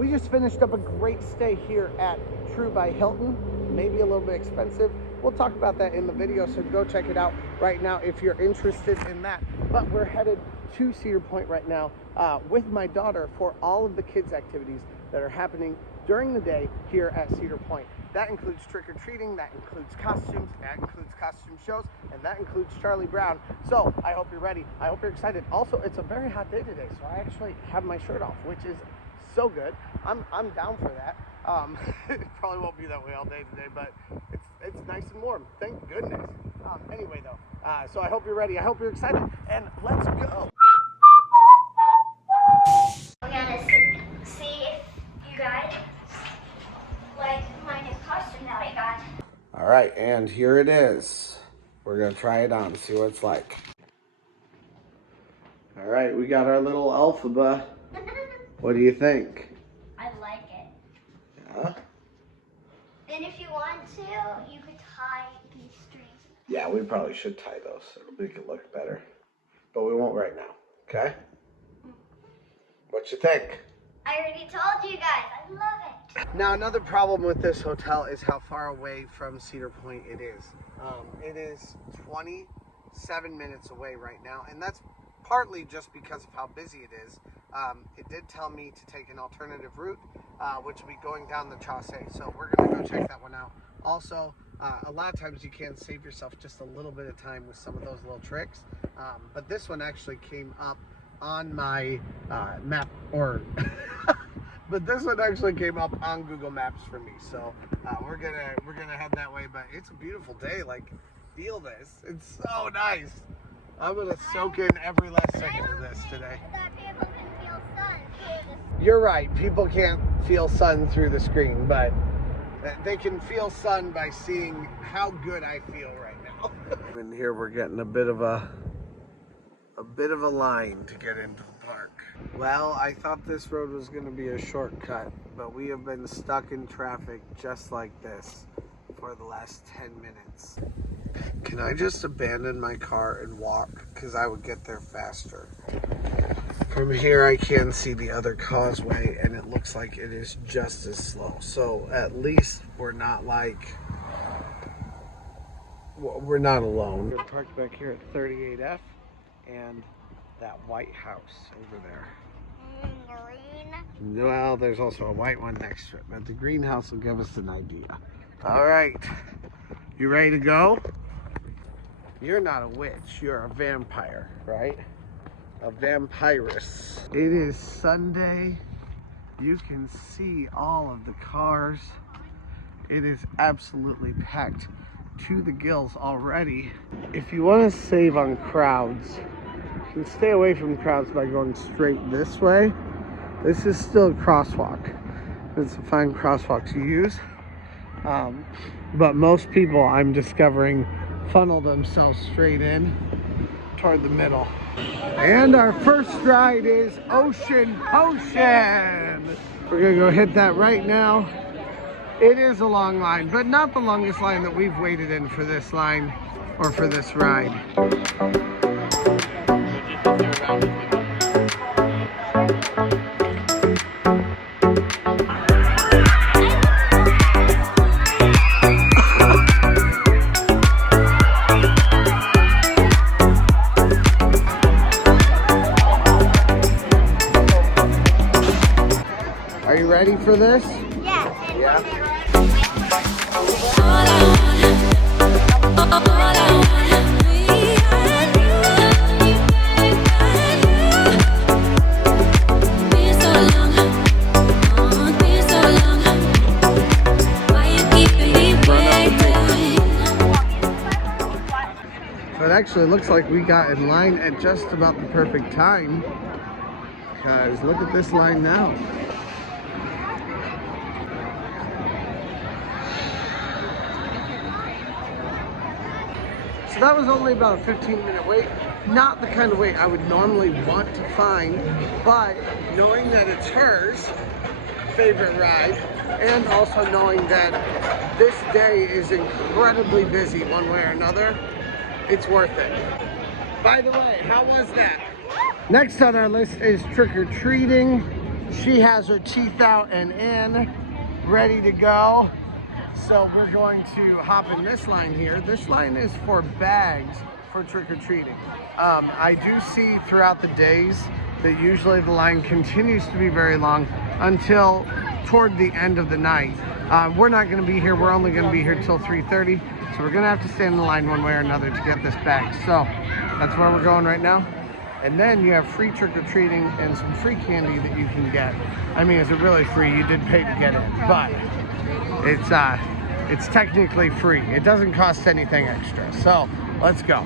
we just finished up a great stay here at True by Hilton. Maybe a little bit expensive. We'll talk about that in the video, so go check it out right now if you're interested in that. But we're headed to Cedar Point right now with my daughter for all of the kids' activities that are happening during the day here at Cedar Point. That includes trick-or-treating, that includes costumes, that includes costume shows, and that includes Charlie Brown. So I hope you're ready. I hope you're excited. Also, it's a very hot day today, so I actually have my shirt off, which is so good. I'm down for that. It probably won't be that way all day today, but it's nice and warm. Thank goodness. Anyway, though, so I hope you're ready. I hope you're excited, and let's go. We're gonna see if you guys like my new costume that I got. All right, and here it is. We're gonna try it on, see what it's like. All right, we got our little Elphaba. What do you think? I like it. Yeah? And if you want to, you could tie these strings. Yeah, we probably should tie those. It'll make it look better. But we won't right now, okay? What you think? I already told you guys, I love it. Now, another problem with this hotel is how far away from Cedar Point it is. It is 27 minutes away right now, and that's partly just because of how busy it is. It did tell me to take an alternative route, which would be going down the Chaussee, so we're going to go check that one out. Also, a lot of times you can save yourself just a little bit of time with some of those little tricks, but this one actually came up on my map, or but this one actually came up on Google Maps for me, so we're gonna head that way. But it's a beautiful day. Like, feel this, it's so nice. I'm gonna soak in every last second of this today. That people can feel sun through You're right, people can't feel sun through the screen, but they can feel sun by seeing how good I feel right now. And here we're getting a bit of a line to get into the park. Well, I thought this road was going to be a shortcut, but we have been stuck in traffic just like this for the last 10 minutes. Can I just abandon my car and walk? Because I would get there faster. From here I can see the other causeway, and it looks like it is just as slow. So at least we're not like, we're not alone. We're parked back here at 38F and that white house over there. green. Well, there's also a white one next to it, but the greenhouse will give us an idea. All right, you ready to go? You're not a witch, you're a vampire, right? A vampirus. It is Sunday. You can see all of the cars. It is absolutely packed to the gills already. If you want to save on crowds, you can stay away from crowds by going straight this way. This is still a crosswalk. It's a fine crosswalk to use. But most people, I'm discovering, funnel themselves straight in toward the middle. And our first ride is Ocean Potion. We're gonna go hit that right now. It is a long line, but not the longest line that we've waited in for this line or for this ride. Are you ready for this? Yeah. Yeah. So it actually looks like we got in line at just about the perfect time, because look at this line now. So that was only about a 15-minute wait. Not the kind of wait I would normally want to find, but knowing that it's hers favorite ride, and also knowing that this day is incredibly busy one way or another, it's worth it. By the way, how was that? Next on our list is trick-or-treating. She has her teeth out and in, ready to go. So we're going to hop in this line here. This line is for bags for trick-or-treating. I do see throughout the days that usually the line continues to be very long until toward the end of the night. We're not going to be here. We're only going to be here till 3:30. So we're going to have to stand in the line one way or another to get this bag. So that's where we're going right now. And then you have free trick-or-treating and some free candy that you can get. I mean, is it really free? You did pay to get it, but it's technically free. It doesn't cost anything extra. So let's go.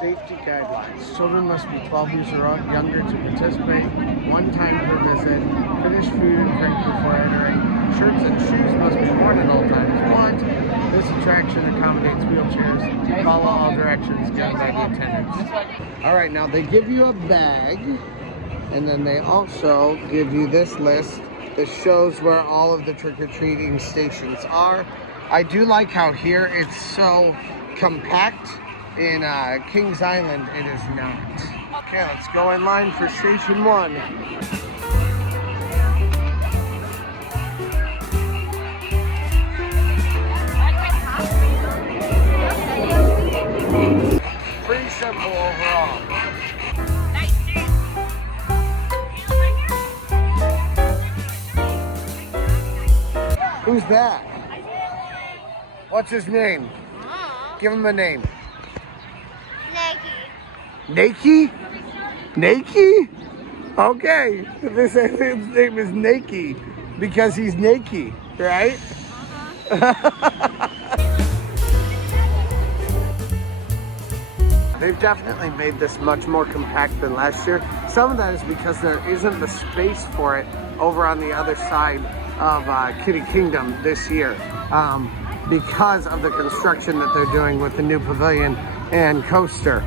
Safety guidelines. Children must be 12 years or younger to participate. 1 time per visit. Finish food and drink before entering. Shirts and shoes must be worn at all times. This attraction accommodates wheelchairs. Follow all directions given by the attendants. All right, now they give you a bag, and then they also give you this list that shows where all of the trick-or-treating stations are. I do like how here it's so compact. In Kings Island, it is not. Okay, let's go in line for station 1. Pretty simple overall. Who's that? What's his name? Give him a name. Nakey? Nakey? Okay. His name is Nakey because he's naked, right? They've definitely made this much more compact than last year. Some of that is because there isn't the space for it over on the other side of Kitty Kingdom this year because of the construction that they're doing with the new pavilion and coaster.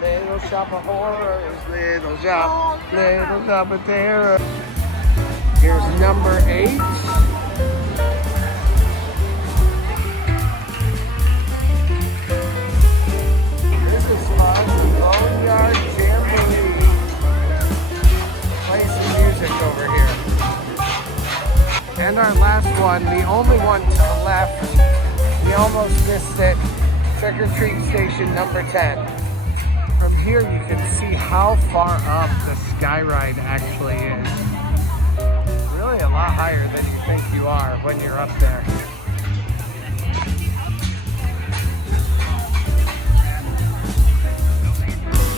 Little shop of horrors, little shop of terror. Here's number 8. This is fun. Boneyard Jamboree. Play some music over here. And our last one, the only one to the left. We almost missed it. Trick or Treat Station number 10. From here you can see how far up the sky ride actually is. Really a lot higher than you think you are when you're up there.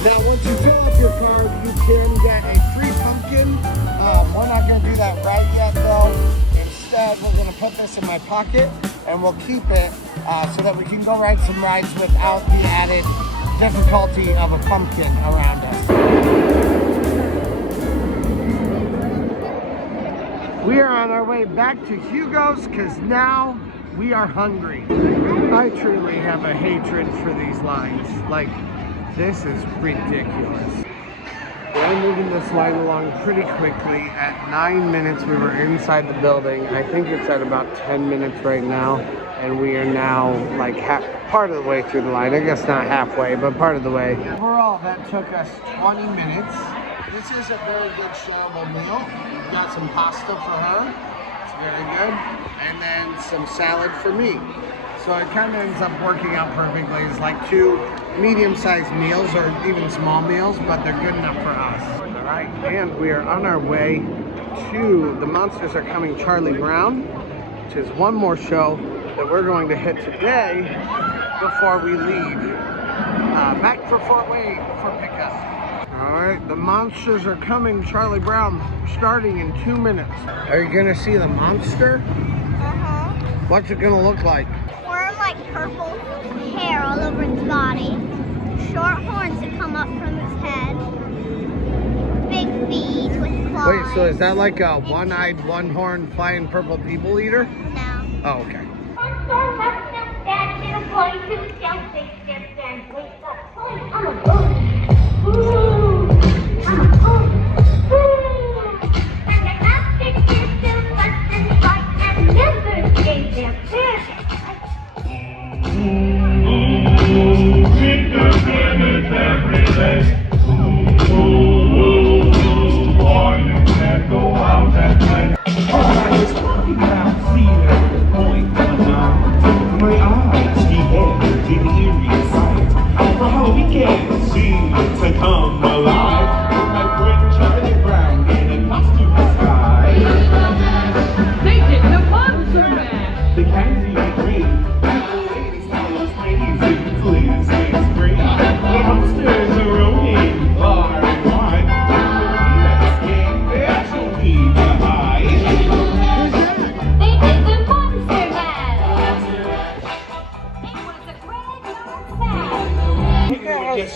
Now once you fill up your card, you can get a free pumpkin. We're not going to do that right yet though. Instead we're going to put this in my pocket and we'll keep it so that we can go ride some rides without the added difficulty of a pumpkin around us. We are on our way back to Hugo's because now we are hungry. I truly have a hatred for these lines. Like, this is ridiculous. We're moving this line along pretty quickly. At 9 minutes we were inside the building. I think it's at about 10 minutes right now. And we are now like part of the way through the line. I guess not halfway, but part of the way. Overall, that took us 20 minutes. This is a very good shareable meal. We've got some pasta for her. It's very good. And then some salad for me. So it kind of ends up working out perfectly. It's like 2 medium-sized meals or even small meals, but they're good enough for us. All right, and we are on our way to the Monsters Are Coming Charlie Brown, which is one more show that we're going to hit today before we leave back for Fort Wayne for pickup. All right, the Monsters Are Coming Charlie Brown starting in 2 minutes. Are you gonna see the monster? What's it gonna look like? Wearing like purple hair all over its body, short horns that come up from its head, big feet with claws. Wait, so is that like a one-eyed, one-horned, flying purple people eater? No. Oh, okay.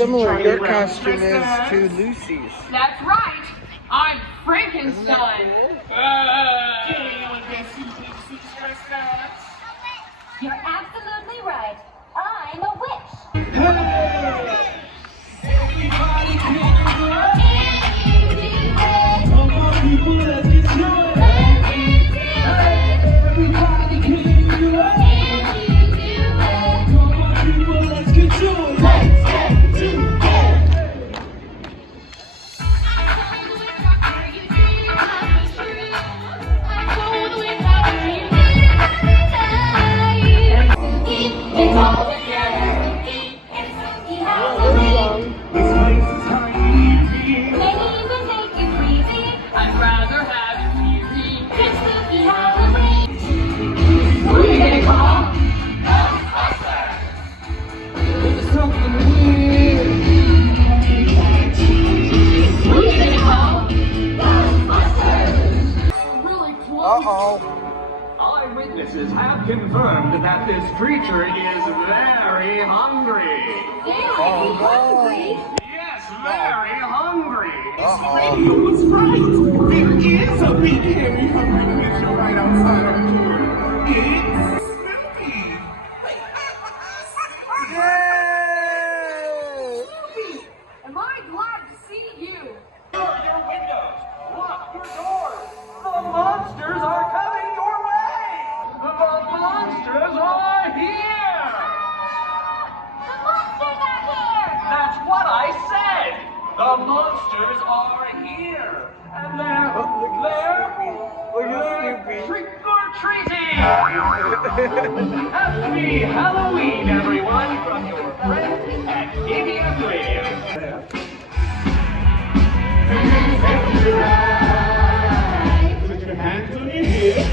similar your costume is to Lucy's. That's right. I'm Frankenstein. You're absolutely right. I'm a witch. Everybody can do it. Come on, people, let's get to it. Everybody can do it. Come on, people, let's get to it. Let's get to it. It's all together. It's spooky Halloween. This place is tiny. They even make you crazy. I'd rather have it cheery. It's spooky Halloween. Who are you gonna call? Ghostbusters. There's something weird. Who are you gonna call? Ghostbusters. Really close. Uh-oh. Eyewitnesses have confirmed that this creature is very hungry. Yes, very hungry. Uh-oh. was right. There is a big hairy hungry creature right outside our door. It's Snoopy. Yay! Am I glad to see you? Your windows. Lock your doors. The monsters are coming your way. The monsters are here. The monsters are here. That's what I said. The monsters are here. And they're trick or treating. Happy Halloween, everyone, from your friends at GATEKEEPER Radio. Put your hands on your hips.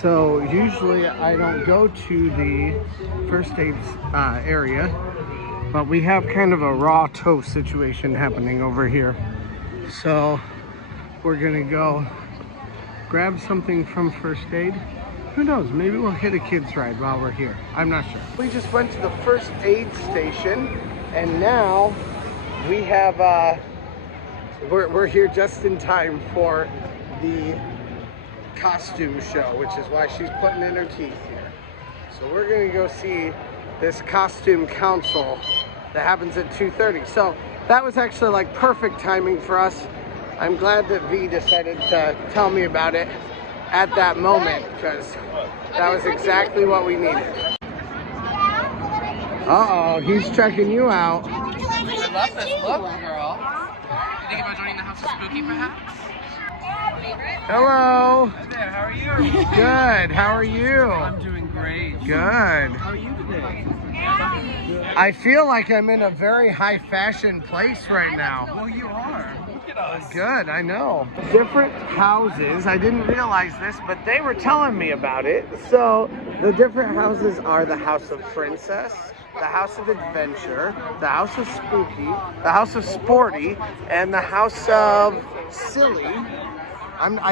So usually I don't go to the first aid area, but we have kind of a raw toast situation happening over here. So we're gonna go grab something from first aid. Who knows, maybe we'll hit a kid's ride while we're here. I'm not sure. We just went to the first aid station and now we have, we're here just in time for the costume show, which is why she's putting in her teeth here. So we're gonna go see this costume council that happens at 2:30. So that was actually like perfect timing for us. I'm glad that V decided to tell me about it at that moment because that was exactly what we needed. Uh-oh, he's checking you out. I love this look, girl. You think about joining the House of Spooky, perhaps? Hello. Hi there, how are you? Good, how are you? I'm doing great. Good. How are you today? I feel like I'm in a very high fashion place right now. Well, you are. Look at us. Good, I know. Different houses, I didn't realize this, but they were telling me about it. So the different houses are the House of Princess, the House of Adventure, the House of Spooky, the House of Sporty, and the House of Silly.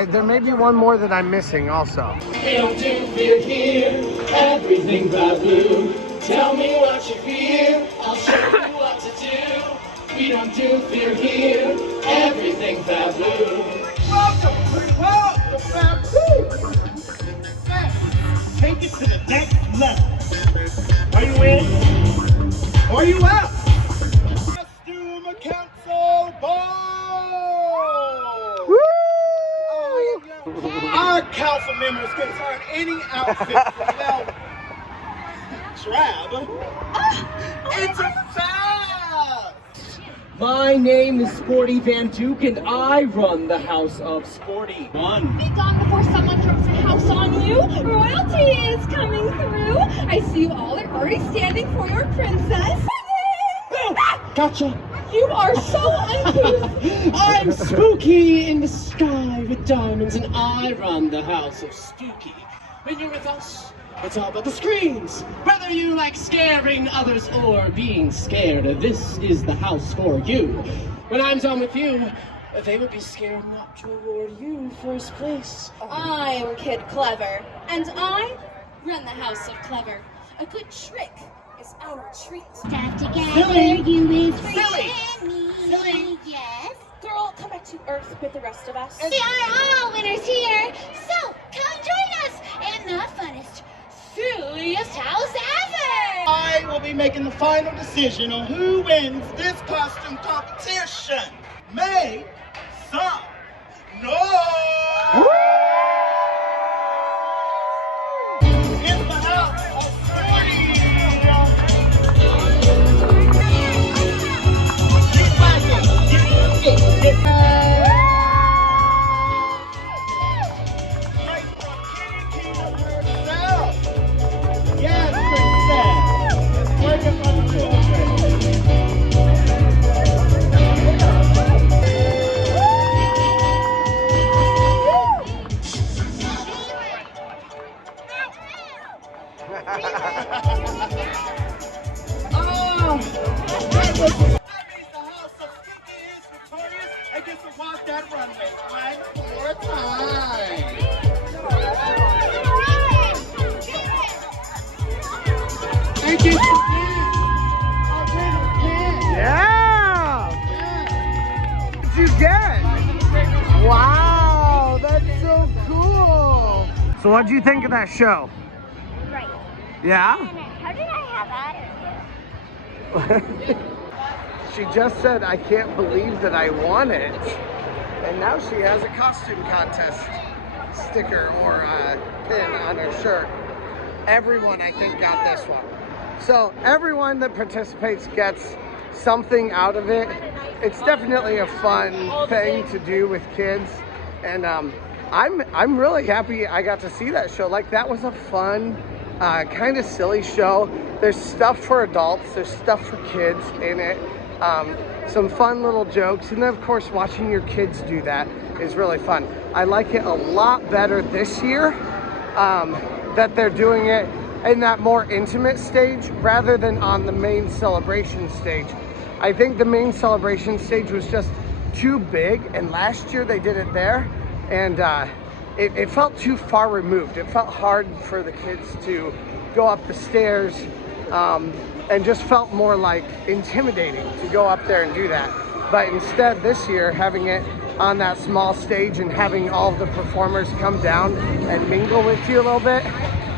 There may be one more that I'm missing also. We don't do fear here, everything but blue. Tell me what you fear, I'll show you what to do. We don't do fear here, everything but blue. Welcome, Baboo! Take it to the next level. Are you in? Or are you out? Just do council members can turn any outfit from, well, drab into fab. My name is Sporty Van Duke, and I run the House of Sporty. Be gone before someone drops a house on you. Royalty is coming through. I see you all are already standing for your princess. Gotcha. You are so uncouth. I'm spooky in the sky with diamonds, and I run the House of Spooky. When you're with us, it's all about the screens. Whether you like scaring others or being scared, this is the house for you. When I'm done with you, they would be scared not to award you first place. I'm Kid Clever, and I run the House of Clever. A good trick is our treat. Stuff together, Silly. you is Silly. Silly. Yes. Girl, come back to Earth with the rest of us. We are all winners here, so come join us in the funnest, silliest house ever. I will be making the final decision on who wins this costume competition. Make some noise! In the House of Sporty! Keep fighting! Right for Kitty herself! Yes, princess! Working for the children! That means the House of Spooky is victorious and gets to walk that runway one more time. Thank you. Yeah! What did you get? Wow, that's so cool. So what'd you think of that show? Right. Yeah? How did I have that? She just said, I can't believe that I won it. And now she has a costume contest sticker or pin on her shirt. Everyone, I think, got this one. So everyone that participates gets something out of it. It's definitely a fun thing to do with kids. And I'm really happy I got to see that show. Like, that was a fun, kind of silly show. There's stuff for adults, there's stuff for kids in it. Some fun little jokes, and then of course watching your kids do that is really fun. I like it a lot better this year that they're doing it in that more intimate stage rather than on the main celebration stage. I think the main celebration stage was just too big, and last year they did it there, and it felt too far removed. It felt hard for the kids to go up the stairs, and just felt more like intimidating to go up there and do that. But instead this year, having it on that small stage and having all of the performers come down and mingle with you a little bit,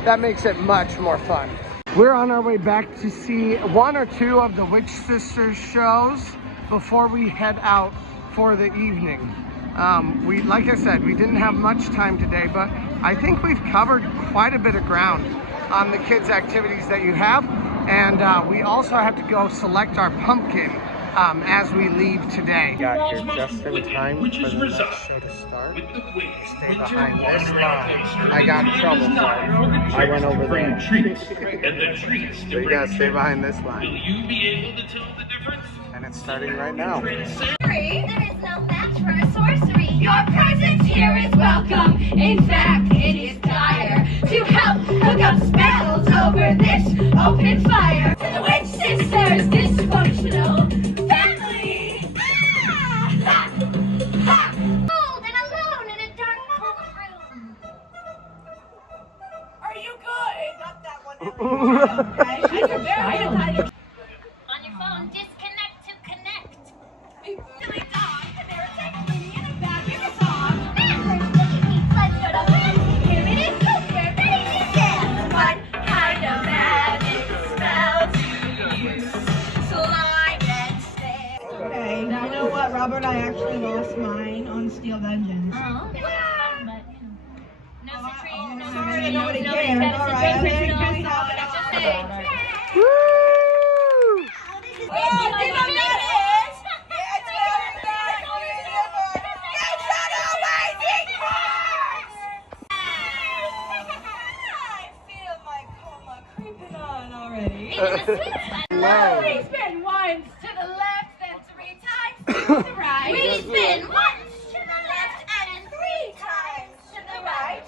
that makes it much more fun. We're on our way back to see one or two of the Witch Sisters shows before we head out for the evening. Like I said, we didn't have much time today, but I think we've covered quite a bit of ground on the kids' activities that you have. And we also have to go select our pumpkin as we leave today. Got here just in time for the next show to start. Stay behind this line. I got in trouble for it. I went over there. So you gotta stay behind this line. Will you be able to tell the difference? And it's starting right now. There is no match for a sorcery. Your presence here is welcome. In fact, it is dire to help hook up spells over this open fire. To the Witch Sisters, dysfunctional family. Cold and alone in a dark, cold room. Are you good? Not that one. On your phone, disconnect to connect. Silly dog, and they're attacking me in a fabulous song. Members, let's go to bed. Here it is, so we're ready to dance. What kind of magic spell to use? Slime and stay. Okay, you know what, Robert? I actually lost mine on Steel Dungeons. Oh, but, no Nobody cares. All right, I'm going to piss off. Woo! We spin once to the left and 3 times to the right. We spin once to the left and 3 times to the right.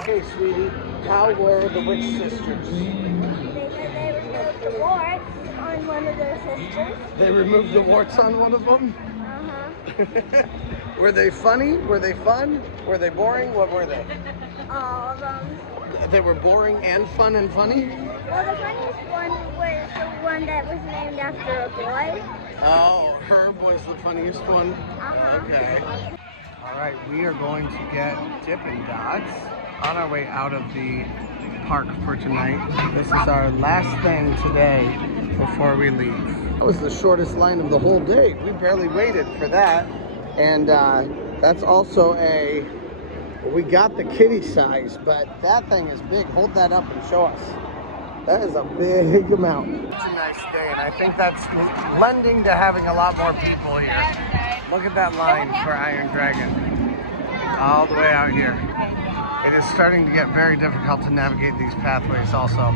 Okay, sweetie, how were the witch sisters? They removed the warts on one of their sisters. They removed the warts on one of them? Uh-huh. Were they funny? Were they fun? Were they boring? What were they? All of them. They were boring and fun and funny? Well, the funniest one was the one that was named after a boy. Oh, Herb was the funniest one? Uh-huh. Okay. All right, we are going to get Dippin' Dots on our way out of the park for tonight. This is our last thing today before we leave. That was the shortest line of the whole day. We barely waited for that. And that's also we got the kitty size, but that thing is big. Hold that up and show us. That is a big amount. It's a nice day, and I think that's lending to having a lot more people here. Look at that line for Iron Dragon. All the way out here. It is starting to get very difficult to navigate these pathways also.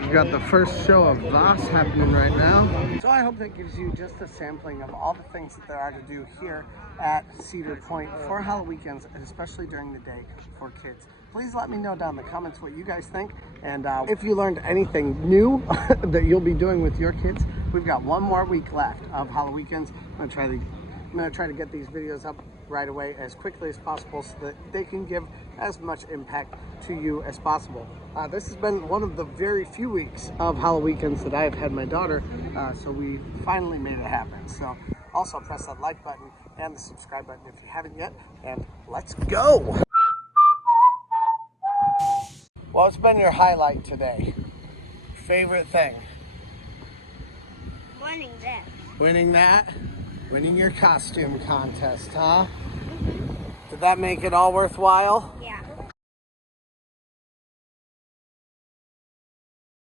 We've got the first show of Voss happening right now. So I hope that gives you just a sampling of all the things that there are to do here at Cedar Point for Halloweekends, especially during the day for kids. Please let me know down in the comments what you guys think, and if you learned anything new that you'll be doing with your kids. We've got one more week left of Halloweekends. I'm gonna try to get these videos up right away as quickly as possible so that they can give as much impact to you as possible. This has been one of the very few weeks of Halloweekends that I have had my daughter, so we finally made it happen. So also press that like button and the subscribe button if you haven't yet, and let's go! What's been your highlight today? Favorite thing? Winning that. Winning that? Winning your costume contest, huh? Did that make it all worthwhile?